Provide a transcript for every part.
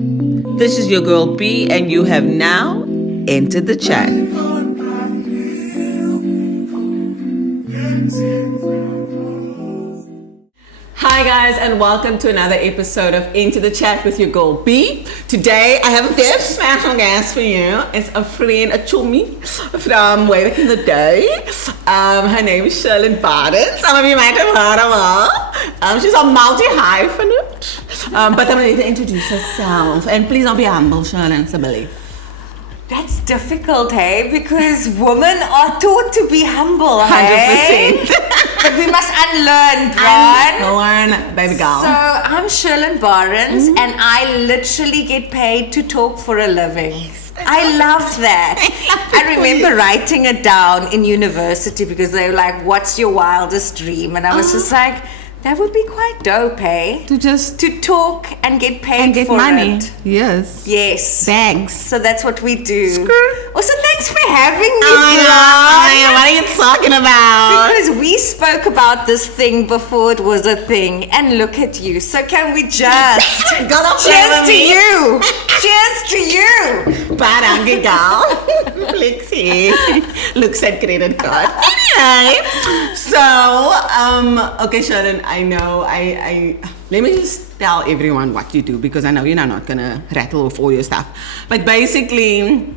This is your girl B, and you have now entered the chat. Hi guys, and welcome to another episode of Into the Chat with your girl B. Today I have a very special guest for you. It's a friend, a chummy from way back in the day. Her name is Sherlin Barends. Some of you might have heard of her. She's a multi-hyphenate. But I'm going to introduce herself. And please don't be humble, Sherlin, it's a belief. That's difficult, hey? Because women are taught to be humble, hey? 100%. But we must unlearn, right? Unlearn, baby girl. So, I'm Sherlin Barends, and I literally get paid to talk for a living. I love that. I remember writing it down in university because they were like, what's your wildest dream? And I was just like, that would be quite dope, eh? To talk and get paid and get for money. it. Yes. Yes. Bags. So that's what we do. Screw. Also, thanks for having me. What are you talking about? Because we spoke about this thing before it was a thing, and look at you. So can we just cheers to you? Cheers to you. Barangi girl. Flexi. Looks at credit card. Anyway, so okay, Sherlin, I know I let me just tell everyone what you do, because I know you're not gonna rattle off all your stuff. But basically,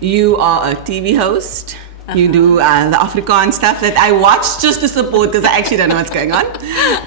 you are a TV host. You do the Afrikaans stuff that I watch just to support, because I actually don't know what's going on.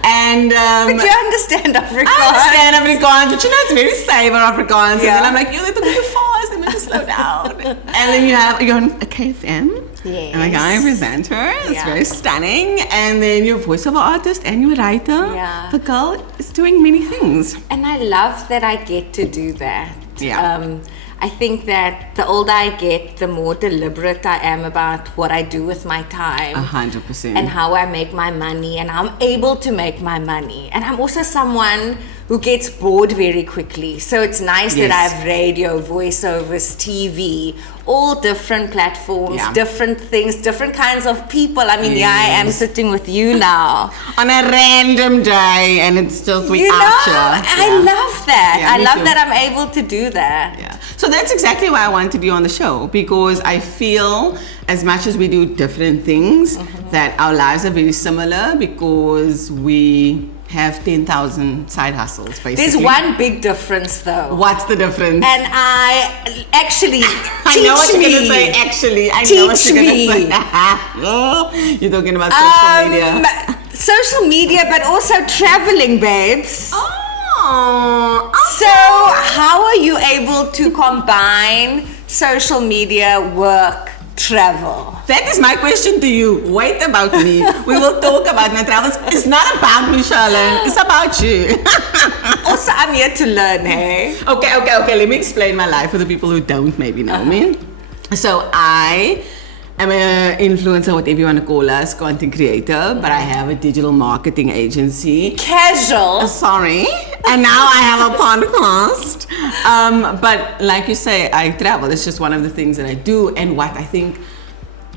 And but you understand Afrikaans. I understand Afrikaans, but you know it's very saver Afrikaans. Yeah. And then I'm like, you need to move fast, and then to slow down. And then you're on a KFM. Yes. And like I'm a presenter. It's very stunning. And then you're a voiceover artist and you're a writer. Yeah. The girl is doing many things. And I love that I get to do that. Yeah. I think that the older I get, the more deliberate I am about what I do with my time. 100%. And how I make my money, and I'm able to make my money. And I'm also someone who gets bored very quickly. So it's nice that I have radio, voiceovers, TV, all different platforms, different things, different kinds of people. I mean, I am sitting with you now. On a random day, and it's just we out here. I love that. Yeah, I love too. that I'm able to do that. Yeah. So that's exactly why I wanted you on the show, because I feel as much as we do different things, that our lives are very similar, because we have 10,000 side hustles, basically. There's one big difference, though. What's the difference? And I actually I know what you're going to say, actually. I know what you're going to say. You're talking about social media. Social media, but also traveling, babes. Oh. So how are you able to combine social media, work, travel? That is my question to you. Wait about me. We will talk about my travels. It's not about me, Sherlin. It's about you. Also, I'm here to learn, hey? Okay. Let me explain my life for the people who don't maybe know me. So I am an influencer, whatever you want to call us, content creator, but I have a digital marketing agency. Casual. Sorry. And now I have a podcast. But like you say, I travel. It's just one of the things that I do. And what I think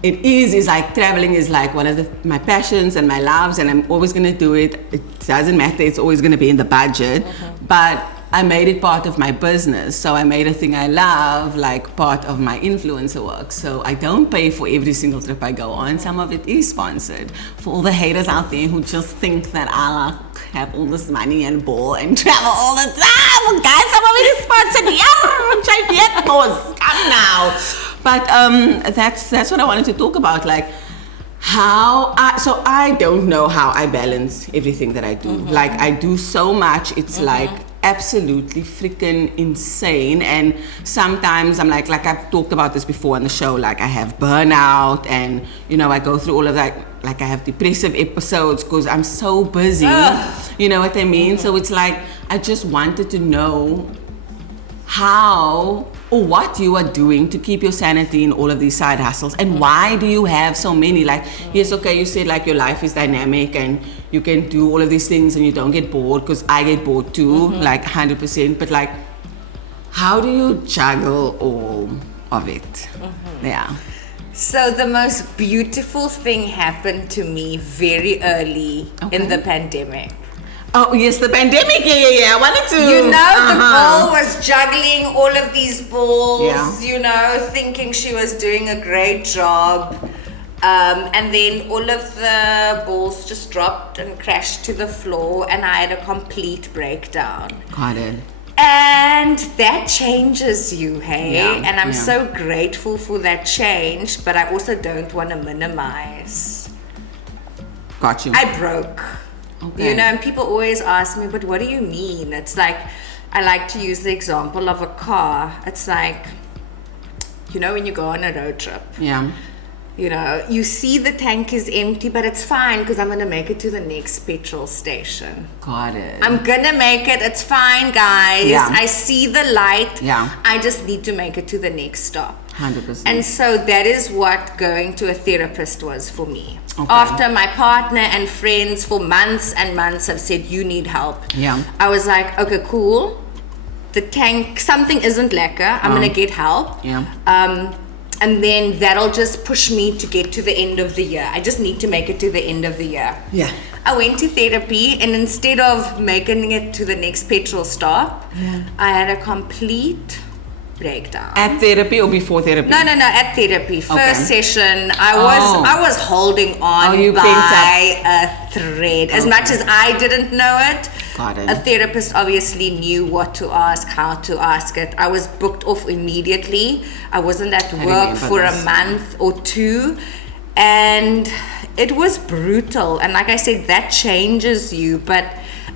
it is like traveling is like one of my passions and my loves, and I'm always going to do it. It doesn't matter. It's always going to be in the budget. But I made it part of my business. So I made a thing I love like part of my influencer work. So I don't pay for every single trip I go on. Some of it is sponsored. For all the haters out there who just think that I have all this money and ball and travel all the time. Guys, some of it is sponsored. Yeah, come now. But that's what I wanted to talk about. Like so I don't know how I balance everything that I do. Like I do so much. It's like absolutely freaking insane. And sometimes I'm like I've talked about this before on the show, like I have burnout, and you know I go through all of that. Like I have depressive episodes because I'm so busy. You know what I mean? So it's like I just wanted to know how or what you are doing to keep your sanity in all of these side hustles, and why do you have so many? Like, yes, okay, you said like your life is dynamic and you can do all of these things and you don't get bored, because I get bored too, like 100%, but like how do you juggle all of it? Yeah. So the most beautiful thing happened to me very early in the pandemic. Oh, yes, the pandemic. Yeah. I wanted to. You know, the girl was juggling all of these balls, Yeah. you know, thinking she was doing a great job. And then all of the balls just dropped and crashed to the floor, and I had a complete breakdown. Got it. And that changes you, hey? Yeah, And I'm yeah. so grateful for that change, but I also don't want to minimize. Got you. I broke. Okay. You know, and people always ask me, but what do you mean? It's like, I like to use the example of a car. It's like, you know, when you go on a road trip, Yeah. you know, you see the tank is empty, but it's fine because I'm going to make it to the next petrol station. Got it. I'm going to make it. It's fine, guys. Yeah. I see the light. Yeah. I just need to make it to the next stop. 100%. And so that is what going to a therapist was for me. Okay. After my partner and friends for months and months have said, you need help. Yeah. I was like, okay, cool. The tank, something isn't lekker. I'm going to get help. Yeah. And then that'll just push me to get to the end of the year. I just need to make it to the end of the year. Yeah. I went to therapy, and instead of making it to the next petrol stop, I had a complete breakdown. At therapy or before therapy? No, at therapy. First Okay. session, I Oh. was holding on you pent by a thread. As much as I didn't know it, Got it. a therapist obviously knew what to ask, how to ask it. I was booked off immediately. I wasn't at work remember for a this. month or two, and it was brutal. And like I said, that changes you, but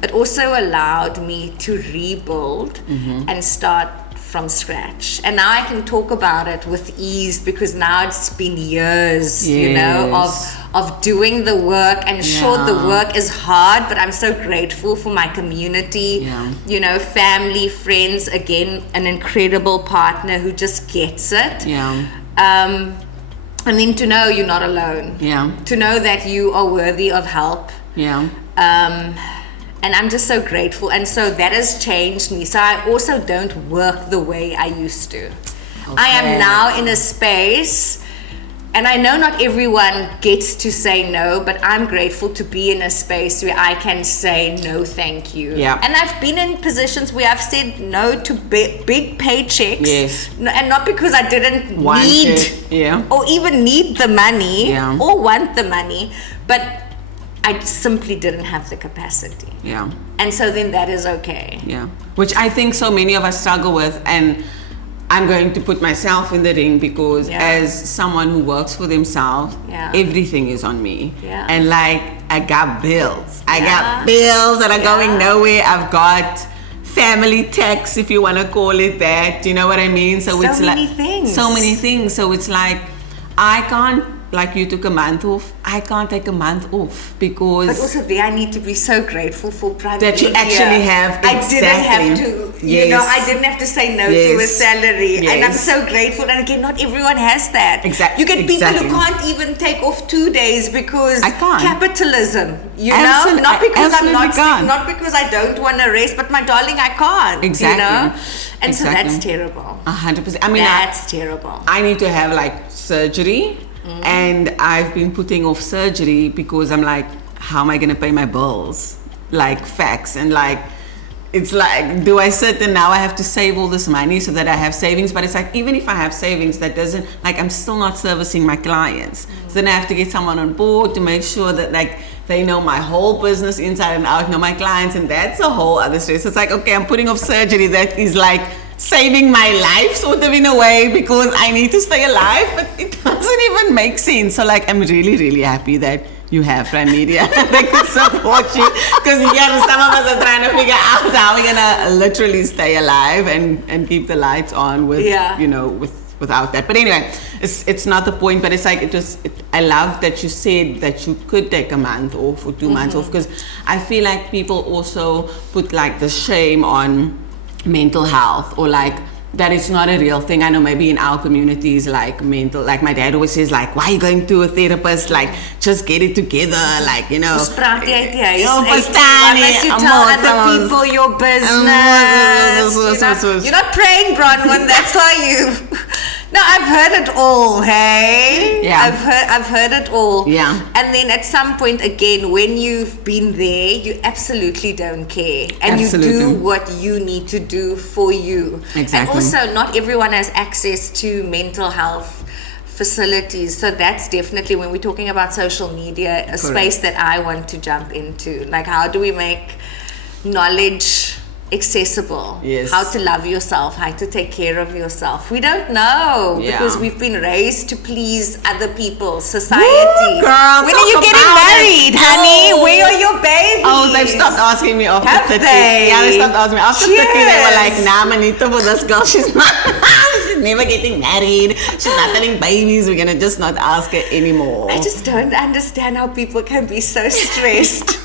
it also allowed me to rebuild and start from scratch. And now I can talk about it with ease because now it's been years, you know, Yes. of doing the work. And sure, the Yeah. work is hard, but I'm so grateful for my community, Yeah. you know, family, friends, again, an incredible partner who just gets it. Yeah. And then to know you're not alone. Yeah. To know that you are worthy of help. Yeah. And I'm just so grateful. And so that has changed me. So I also don't work the way I used to. I am Okay. now in a space, and I know not everyone gets to say no, but I'm grateful to be in a space where I can say no, thank you. Yeah. And I've been in positions where I've said no to big paychecks. Yes. And not because I didn't Want need it. Yeah. or even need the money Yeah. or want the money, but I simply didn't have the capacity. Yeah. And so then that is okay. Yeah. Which I think so many of us struggle with, and I'm going to put myself in the ring because Yeah. as someone who works for themselves, Yeah. everything is on me. Yeah. And like I got bills. I Yeah. got bills that are going Yeah. nowhere. I've got family tax, if you want to call it that. You know what I mean? So it's many like things. so many things. So it's like I can't, like you took a month off. I can't take a month off because But also there I need to be so grateful for private that you media. actually have. I didn't have exactly. to, you know, I didn't have to say no to a Yes. salary. And I'm Yes. so grateful. And again, not everyone has that. Exactly. You get people Exactly. who can't even take off 2 days because I can't. capitalism, you Absolutely- know? Not because I'm absolutely not sick, can't. not because I don't want to rest, but my darling, I can't. Exactly. You know? And so Exactly. that's terrible. 100%. I mean, That's terrible. I need to have like surgery, and I've been putting off surgery because I'm like, how am I going to pay my bills? Like facts, and like, it's like, do I sit and now I have to save all this money so that I have savings? But it's like, even if I have savings, that doesn't, like, I'm still not servicing my clients. So then I have to get someone on board to make sure that like they know my whole business inside and out, know my clients, and that's a whole other stress. So it's like, okay, I'm putting off surgery that is like saving my life sort of in a way because I need to stay alive, but it doesn't even make sense. So like, I'm really, really happy that you have Prime Media. They could support you because some of us are trying to figure out how we're gonna literally stay alive and keep the lights on with, you know, without that. But anyway, it's not the point, but it's like, I love that you said that you could take a month off or 2 months off, because I feel like people also put like the shame on mental health, or like that it's not a real thing. I know maybe in our communities, like mental, like my dad always says, like, why are you going to a therapist? Like, just get it together, like, you know. Ons praat jy uit die huis Ja, uit. verstaan Unless nie. you tell Almal, other almal. people your business. So. You're not praying, Bronwyn. That's why you No, I've heard it all, hey? Yeah. I've heard it all. Yeah. And then at some point again, when you've been there, you absolutely don't care. And Absolutely. you do what you need to do for you. Exactly. And also not everyone has access to mental health facilities. So that's definitely, when we're talking about social media, a space that I want to jump into. Like, how do we make knowledge accessible? Yes. How to love yourself, how to take care of yourself. We don't know because we've been raised to please other people, society. Woo, girl, when are you getting married, honey? Oh. Where are your babies? Oh, they've stopped asking me after Have 30. they? Yeah, they stopped asking me. After 30, they were like, Cheers. nah, Manito, for this girl, she's not, she's never getting married. She's not having babies. We're going to just not ask her anymore. I just don't understand how people can be so stressed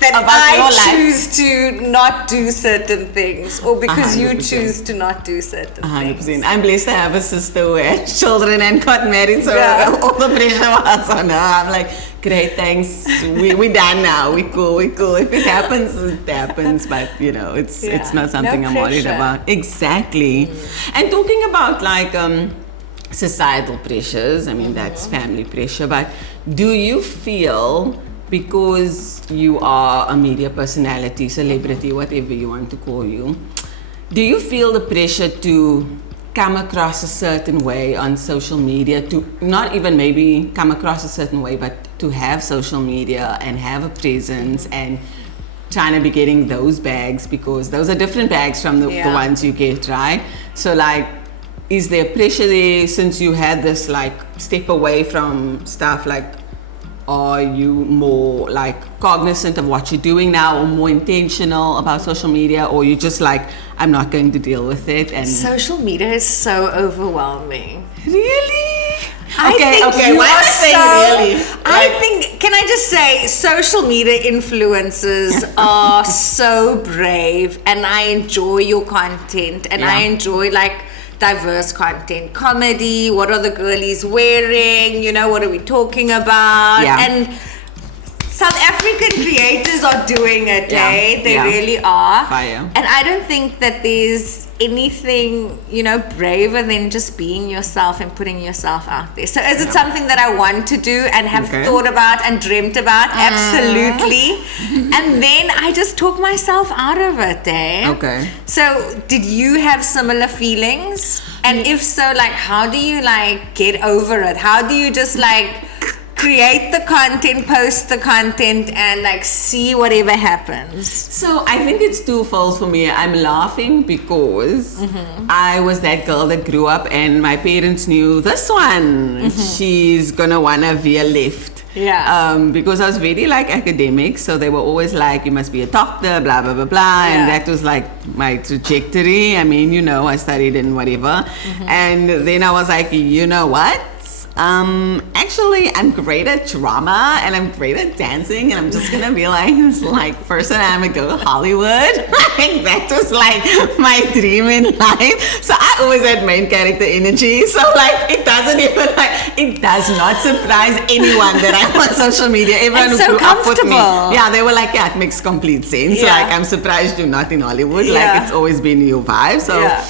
that About your life. I choose to not do certain things, or because you 100%. choose to not do certain 100%. things. I'm blessed to have a sister who had children and got married, so Yeah. all the pressure was on her. I'm like, great, thanks. We done now. We cool. If it happens, it happens. But it's Yeah. not something No I'm worried pressure. about. Exactly. And talking about like societal pressures, I mean that's family pressure. But do you feel, because you are a media personality, celebrity, whatever you want to call you, do you feel the pressure to come across a certain way on social media, to not even maybe come across a certain way, but to have social media and have a presence and trying to be getting those bags, because those are different bags from the ones you get, right? So like, is there pressure there since you had this like step away from stuff? Like, are you more like cognizant of what you're doing now, or more intentional about social media, or you just like, I'm not going to deal with it? And Social media is so overwhelming. really? I think Okay. you Why am are I saying so- really? I Like, think, can I just say, social media influencers are so brave, and I enjoy your content, and I Yeah. enjoy like diverse content, comedy, what are the girlies wearing, what are we talking about? Yeah. And South African creators are doing it, Yeah, eh? They yeah. really are. Fire. And I don't think that there's anything, braver than just being yourself and putting yourself out there. So is it something that I want to do and have Okay. thought about and dreamt about? Absolutely. And then I just talk myself out of it, eh? Okay. So did you have similar feelings? And if so, like, how do you like get over it? How do you just like create the content, post the content, and like see whatever happens? So I think it's twofold for me. I'm laughing because I was that girl that grew up and my parents knew this one. She's gonna wanna veer left. Yeah. Because I was very like academic, so they were always like, you must be a doctor, blah blah blah blah, Yeah. and that was like my trajectory. I mean, I studied in whatever, and then I was like, you know what? Actually, I'm great at drama and I'm great at dancing, and I'm just gonna be like this person. I'm gonna go to Hollywood. Like, that was like my dream in life. So I always had main character energy. So like, it does not surprise anyone that I'm on social media. Everyone It's who so grew up with me, comfortable. yeah, they were like, yeah, it makes complete sense. Yeah. Like, I'm surprised you're not in Hollywood. Yeah. Like, it's always been your vibe. So. Yeah.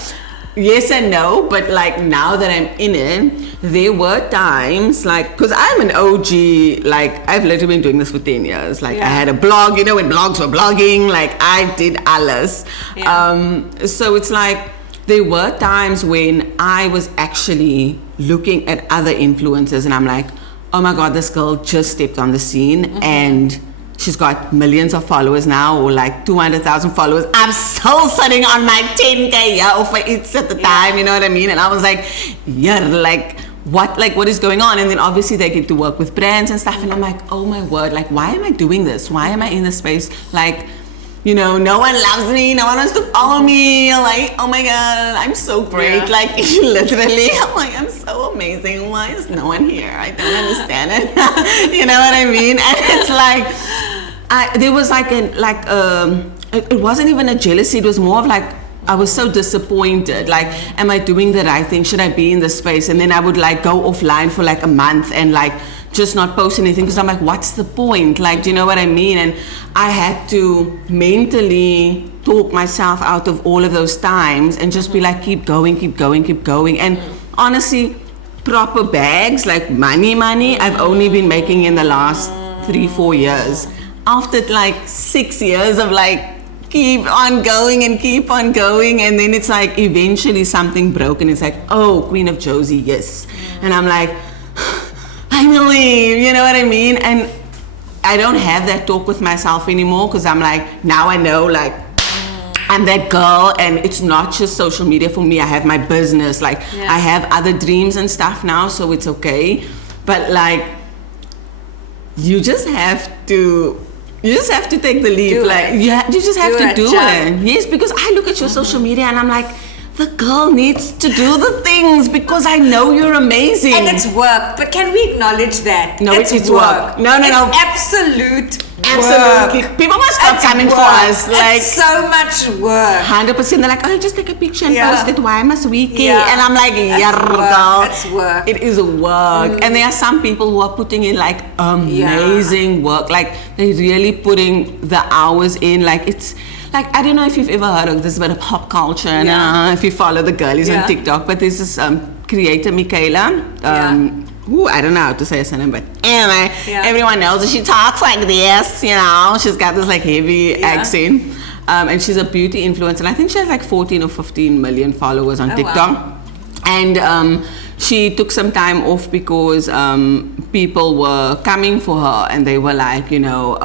Yes and no, but like now that I'm in it, there were times like, because I'm an OG, like I've literally been doing this for 10 years. Like I had a blog, when blogs were blogging, like I did alles. Yeah. So it's like, there were times when I was actually looking at other influencers and I'm like, oh my God, this girl just stepped on the scene and she's got millions of followers now, or like 200,000 followers. I'm still sitting on my 10K for it at the time, you know what I mean? And I was like, what is going on? And then obviously they get to work with brands and stuff. And I'm like, oh my word, like, why am I doing this? Why am I in this space? Like, no one loves me. No one wants to follow me. Like, oh my God, I'm so great. Yeah. Like, literally, I'm like, I'm so amazing. Why is no one here? I don't understand it. You know what I mean? And it's like, there was like it wasn't even a jealousy. It was more of like, I was so disappointed. Like, am I doing the right thing? Should I be in this space? And then I would like go offline for like a month and like just not post anything because I'm like, what's the point? Like, do you know what I mean? And I had to mentally talk myself out of all of those times and just be like, keep going, keep going, keep going. And honestly, proper bags, like money, I've only been making in the last 3-4 years. After like 6 years of like, keep on going, and then it's like eventually something broke and it's like, oh, Queen of Josie, yes. And I'm like, finally, you know what I mean? And I don't have that talk with myself anymore because I'm like, now I know, like, I'm that girl, and it's not just social media for me. I have my business, like I have other dreams and stuff now, so it's okay. But like, you just have to take the leap. You just have to do it. Yes, because I look at your social media and I'm like, the girl needs to do the things because I know you're amazing. And it's work, but can we acknowledge that? No, it's work. No. Absolutely. People must stop coming for us. Like, it's so much work. 100%. They're like, oh, just take a picture and post it. Why must we care? Yeah. And I'm like, girl. It's work. It is work. And there are some people who are putting in like amazing work. Like, they're really putting the hours in. Like, it's like, I don't know if you've ever heard of this bit of pop culture, and if you follow the girlies on TikTok, but there's this creator, Michaela. I don't know how to say her name, but anyway, everyone knows that she talks like this, you know. She's got this like heavy accent. And she's a beauty influencer. And I think she has like 14 or 15 million followers on TikTok. Wow. And she took some time off because people were coming for her and they were like, you know,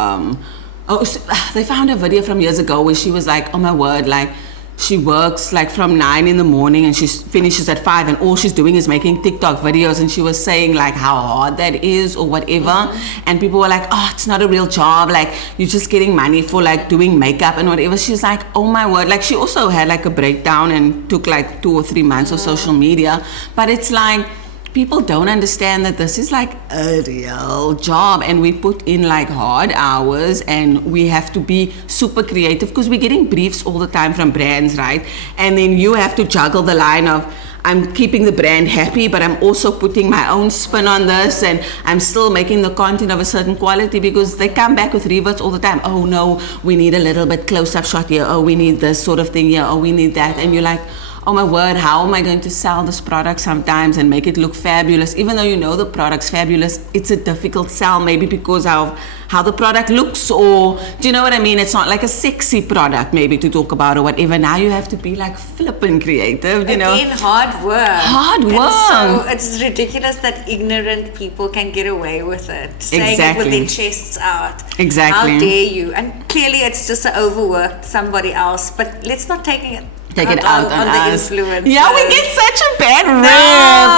they found a video from years ago where she was like, oh my word, like, she works like from 9 in the morning and she finishes at 5, and all she's doing is making TikTok videos. And she was saying like how hard that is or whatever. And people were like, oh, it's not a real job. Like, you're just getting money for like doing makeup and whatever. She's like, oh my word. Like, she also had like a breakdown and took like 2 or 3 months of social media. But it's like, people don't understand that this is like a real job, and we put in like hard hours, and we have to be super creative because we're getting briefs all the time from brands, right? And then you have to juggle the line of, I'm keeping the brand happy, but I'm also putting my own spin on this, and I'm still making the content of a certain quality, because they come back with reverts all the time. Oh no, we need a little bit close-up shot here. Oh, we need this sort of thing here. Oh, we need that. And you're like, oh my word, how am I going to sell this product sometimes and make it look fabulous? Even though you know the product's fabulous, it's a difficult sell, maybe because of how the product looks, or do you know what I mean? It's not like a sexy product maybe to talk about or whatever. Now you have to be like flippin' creative, you know. Again, hard work. Hard work. And so it's ridiculous that ignorant people can get away with it. Saying it with their chests out. Exactly. How dare you? And clearly it's just overworked somebody else, but let's not take it out on the influence. Yeah, we get such a bad rap.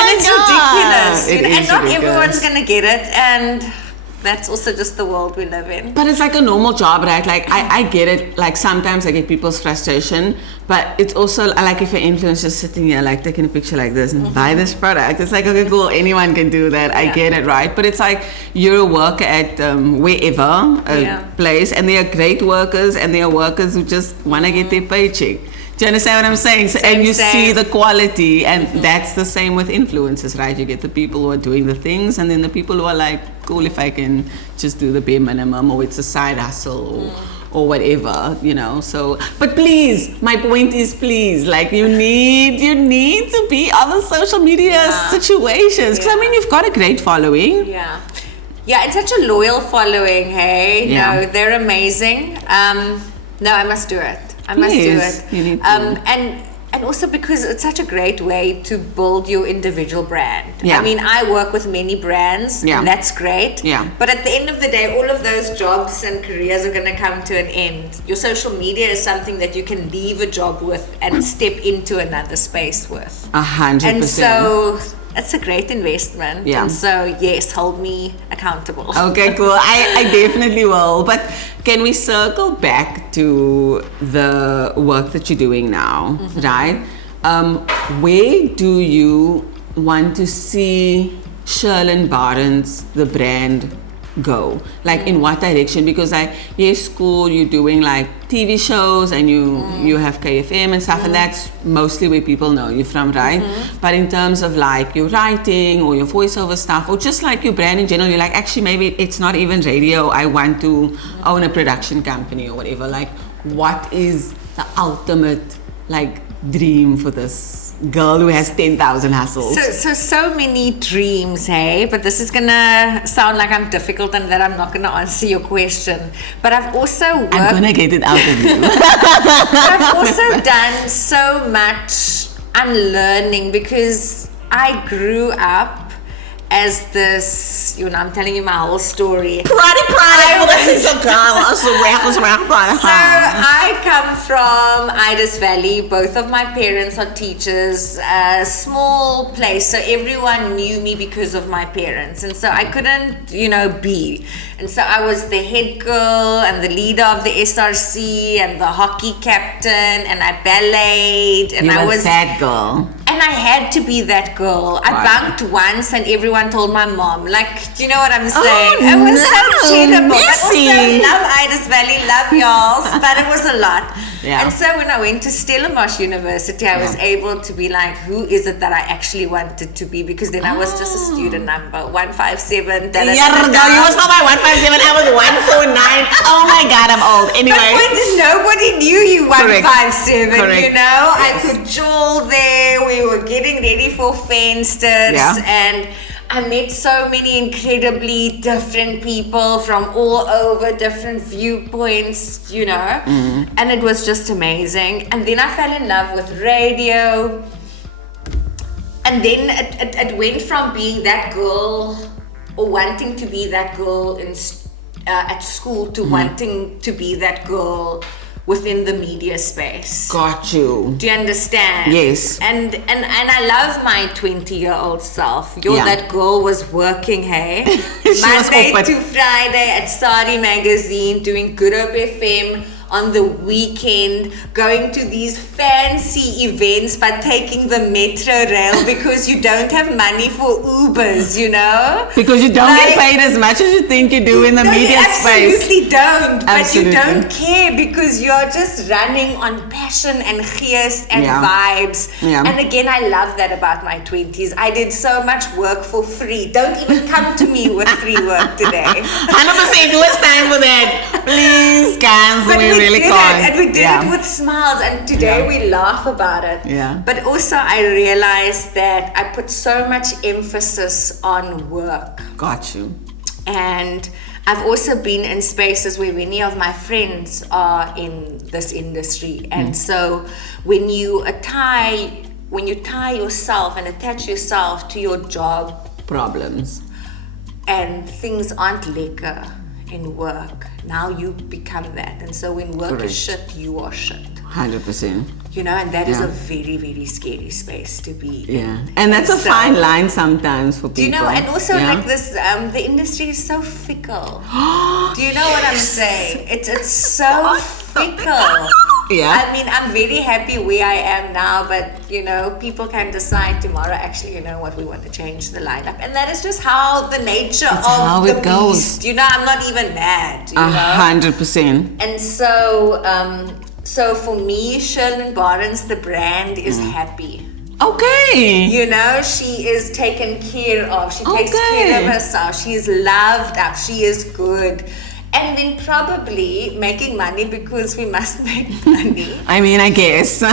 And it's ridiculous. And not ridiculous. Everyone's gonna get it, and that's also just the world we live in. But it's like a normal job, right? Like, I get it. Like, sometimes I get people's frustration, but it's also like if an influencer is sitting here like taking a picture like this and buy this product, it's like, okay, cool, anyone can do that. I get it, right? But it's like, you're a worker at wherever a place, and they are great workers, and they are workers who just want to get their paycheck. Do you understand what I'm saying? So, and you see the quality, and that's the same with influencers, right? You get the people who are doing the things, and then the people who are like, cool, if I can just do the bare minimum, or it's a side hustle, or whatever, you know. So, but please, my point is, please, like, you need to be on the social media situations, because I mean, you've got a great following. Yeah, and such a loyal following. Hey, no, they're amazing. No, I must do it. I must do it. You need to. And also because it's such a great way to build your individual brand. Yeah. I mean, I work with many brands, and that's great. Yeah. But at the end of the day, all of those jobs and careers are going to come to an end. Your social media is something that you can leave a job with and step into another space with. 100%. And so it's a great investment. Yeah. And so, yes, hold me accountable. Okay, cool. I definitely will. But can we circle back to the work that you're doing now, right? Where do you want to see Sherlin Barends, the brand, go? Like in what direction? Because school, you're doing like TV shows and you have KFM and stuff, and that's mostly where people know you from, right? But in terms of like your writing or your voiceover stuff, or just like your brand in general, you're like, actually maybe it's not even radio, I want to own a production company or whatever. Like, what is the ultimate like dream for this girl who has 10,000 hustles? So many dreams, hey? But this is gonna sound like I'm difficult and that I'm not gonna answer your question. But I've also worked... I'm gonna get it out of you. I've also done so much unlearning because I grew up as this, I'm telling you my whole story. So I come from Ida's Valley. Both of my parents are teachers. A small place, so everyone knew me because of my parents, and so I couldn't, be. And so I was the head girl and the leader of the SRC and the hockey captain, and I balleted, and I was that girl. And I had to be that girl. I bunked once and everyone told my mom. Like, do you know what I'm saying? It was so terrible. Messy. But also, love Ida's Valley, love y'all. But it was a lot. Yeah. And so when I went to Stellenbosch University, I was able to be like, who is it that I actually wanted to be? Because then I was just a student number, 157. Yeah, girl, you was not my 157. I was 149. Oh my God, I'm old. Anyway. But point is, nobody knew you 157, Correct. Yes. I could jol there. We were getting ready for Fensters. And I met so many incredibly different people from all over, different viewpoints, and it was just amazing. And then I fell in love with radio, and then it went from being that girl or wanting to be that girl at school to wanting to be that girl within the media space. Got you. Do you understand? Yes. And I love my 20-year-old self. That girl was working, hey? Monday to Friday at Sari Magazine, doing Good Hope FM on the weekend, going to these fancy events but taking the metro rail because you don't have money for Ubers, Because you don't get paid as much as you think you do in the media space. Absolutely don't. But you don't care because you're just running on passion and gees and vibes. Yeah. And again, I love that about my 20s. I did so much work for free. Don't even come to me with free work today. 100%. Do us time for that. Please, guys. We really can't. And we did it with smiles. And today we laugh about it. Yeah. But also I realized that I put so much emphasis on work. Got you. And I've also been in spaces where many of my friends are in this industry. And so when you tie yourself and attach yourself to your job problems and things aren't lekker in work, now you become that. And so when work is shit, you are shit. 100%. And that is a very, very scary space to be in. And that's a fine line sometimes for people. Do you know, and also like this, the industry is so fickle. Do you know what I'm saying? It's so fickle. Yeah. I mean, I'm very happy where I am now, but people can decide tomorrow, actually, what, we want to change the lineup. And that is just how the nature of the beast. I'm not even mad. 100%. And so for me, Sherlin Barends, the brand, is happy. Okay. She is taken care of. She takes care of herself. She is loved up. She is good. And then probably making money because we must make money. I mean, I guess. but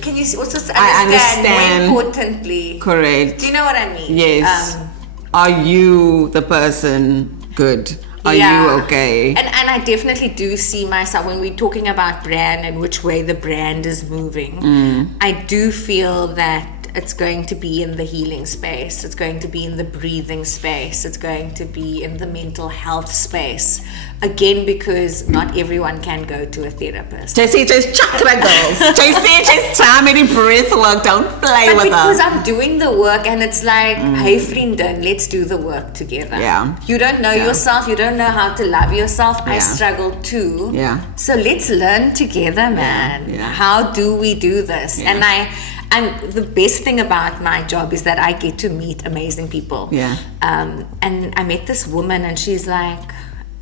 can you also understand more importantly? Correct. Do you know what I mean? Yes. Are you the person good? Are you okay? And I definitely do see myself when we're talking about brand and which way the brand is moving. I do feel that it's going to be in the healing space. It's going to be in the breathing space. It's going to be in the mental health space. Again, because not everyone can go to a therapist. JC, just chakra girls. JC, just try me breath work. Don't play with us. Because I'm doing the work and it's like, hey, vriendin, let's do the work together. Yeah. You don't know yourself. You don't know how to love yourself. I struggle too. Yeah. So let's learn together, man. Yeah. How do we do this? Yeah. And And the best thing about my job is that I get to meet amazing people. Yeah. And I met this woman, and she's like,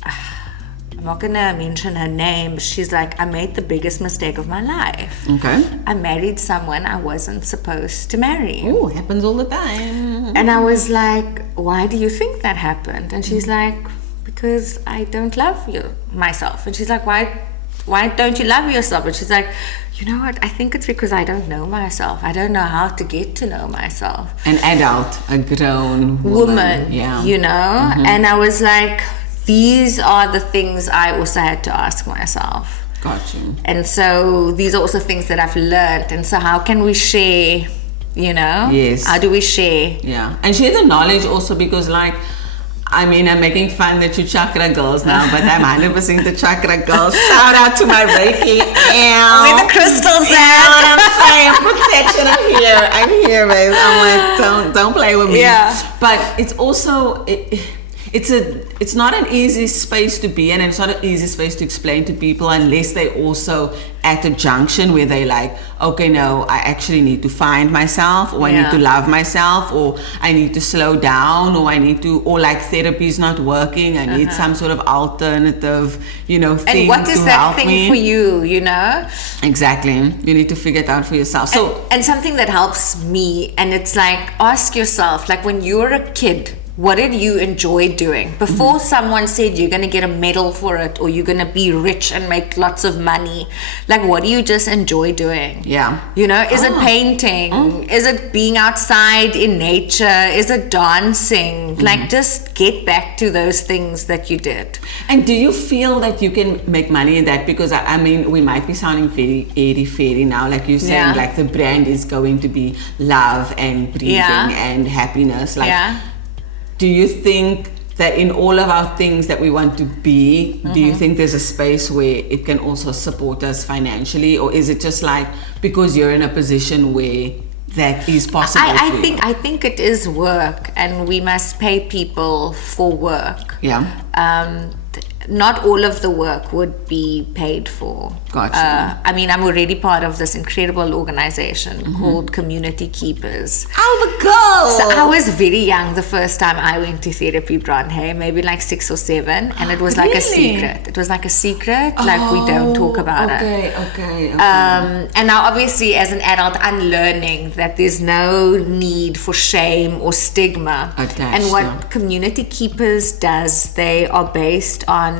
I'm not gonna mention her name. She's like, I made the biggest mistake of my life. Okay. I married someone I wasn't supposed to marry. Oh, happens all the time. And I was like, why do you think that happened? And she's like, because I don't love myself. And she's like, why don't you love yourself? And she's like, you know what? I think it's because I don't know myself. I don't know how to get to know myself. An adult, a grown woman, yeah. you know? And I was like, these are the things I also had to ask myself. Got you. And so these are also things that I've learned. And so how can we share, you know? Yes. How do we share? Yeah. And share the knowledge also, because like, I mean, I'm making fun that you chakra girls now, but I'm 100% the chakra girls. Shout out to my Reiki. Where the crystals at? What I'm saying, protection. I'm here, babe. I'm like, don't play with me. Yeah. But it's also it's not an easy space to be in, and it's not an easy space to explain to people unless they also at a junction where they like, okay, no, I actually need to find myself, or I need to love myself, or I need to slow down, or I need to, or like therapy is not working, I need some sort of alternative, you know, thing. And what is to that help thing me. for you, you know? Exactly. You need to figure it out for yourself. So and something that helps me, and it's like, ask yourself, like when you were a kid, what did you enjoy doing? Before someone said you're going to get a medal for it, or you're going to be rich and make lots of money, like what do you just enjoy doing? Yeah. You know, is it painting? Is it being outside in nature? Is it dancing? Like just get back to those things that you did. And do you feel that you can make money in that? Because I mean, we might be sounding very airy-fairy now, like you're saying, like the brand is going to be love and breathing and happiness. Like, do you think that in all of our things that we want to be, do you think there's a space where it can also support us financially? Or is it just like, because you're in a position where that is possible for you? I think it is work, and we must pay people for work. Yeah. Not all of the work would be paid for. Gotcha. I mean, I'm already part of this incredible organization called Community Keepers. Oh, the girl! So I was very young the first time I went to therapy, Bron, hey, maybe like 6 or 7, and it was like a secret. It was like a secret, like we don't talk about it. Okay. And now obviously as an adult, unlearning that there's no need for shame or stigma. And what Community Keepers does, they are based on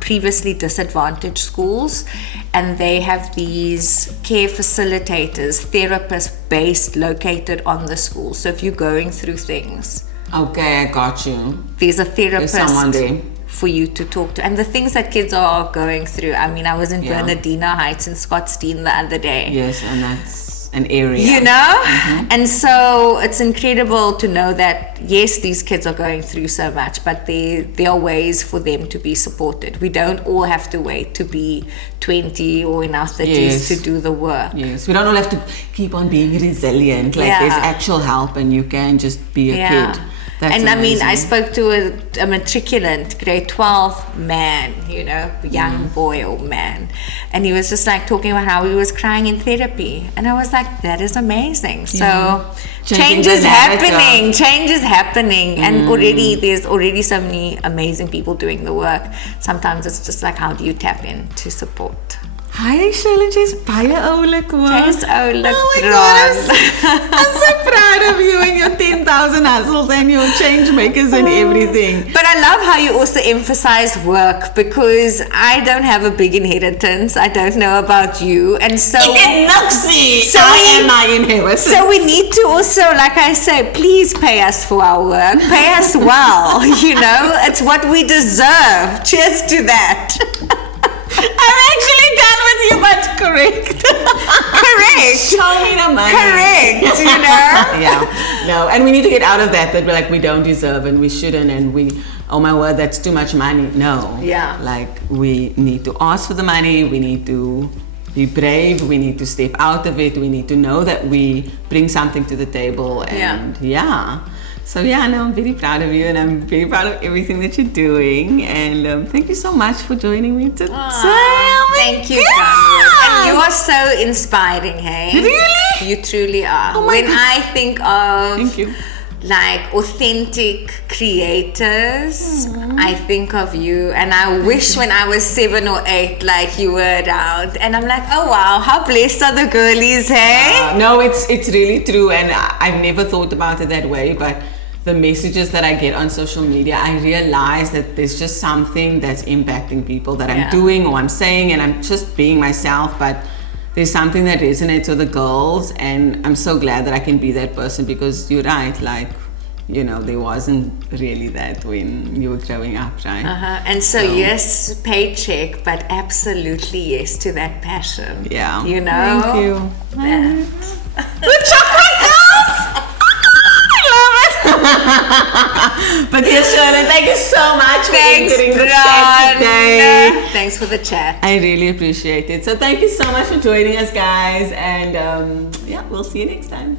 previously disadvantaged schools, and they have these care facilitators, therapists based located on the school. So if you're going through things, okay, I got you. There's a therapist There's someone there for you to talk to. And the things that kids are going through, I mean, I was in Bernardino Heights in Scottsdene the other day. Yes, and that's an area, you know. And so it's incredible to know that yes, these kids are going through so much, but there are ways for them to be supported. We don't all have to wait to be 20 or in our 30s to do the work. Yes, we don't all have to keep on being resilient. Like there's actual help, and you can just be a kid. That's and amazing. I mean, I spoke to a matriculant, grade 12 man, you know, young boy or man. And he was just like talking about how he was crying in therapy. And I was like, that is amazing. So change is happening. Change is happening. And there's already so many amazing people doing the work. Sometimes it's just like, how do you tap in to support? Hi, Sherlin, jy's baie oulik hoor. Jy's oulik, oh my God, I'm so proud of you and your 10,000 hustles and your change makers and everything. But I love how you also emphasize work, because I don't have a big inheritance. I don't know about you. And so I am my inheritance. So we need to also, like I say, please pay us for our work. Pay us well, you know. It's what we deserve. Cheers to that. I'm actually done with you, but correct. Correct. Show me the money. Correct, you know? No, and we need to get out of that we're like, we don't deserve and we shouldn't, and oh my word, that's too much money. No. Yeah. Like, we need to ask for the money, we need to be brave, we need to step out of it, we need to know that we bring something to the table, and So yeah, no, I'm very proud of you, and I'm very proud of everything that you're doing. And thank you so much for joining me today. Thank you, Conrad. And you are so inspiring, hey? Really? You truly are. Oh my when God. I think of Thank you. like authentic creators, I think of you, and I wish when I was 7 or 8 like you were around, and I'm like, oh wow, how blessed are the girlies, hey? No, it's really true, and I've never thought about it that way, but the messages that I get on social media, I realize that there's just something that's impacting people that I'm doing or I'm saying, and I'm just being myself, but there's something that resonates with the girls, and I'm so glad that I can be that person, because you're right, like, you know, there wasn't really that when you were growing up, right? And so yes, paycheck, but absolutely yes to that passion. Yeah. You know? Thank you. That. The chocolate girls! But yes, Sherlin, thank you so much for entering the chat today. Thanks for the chat. I really appreciate it. So thank you so much for joining us, guys, and yeah, we'll see you next time.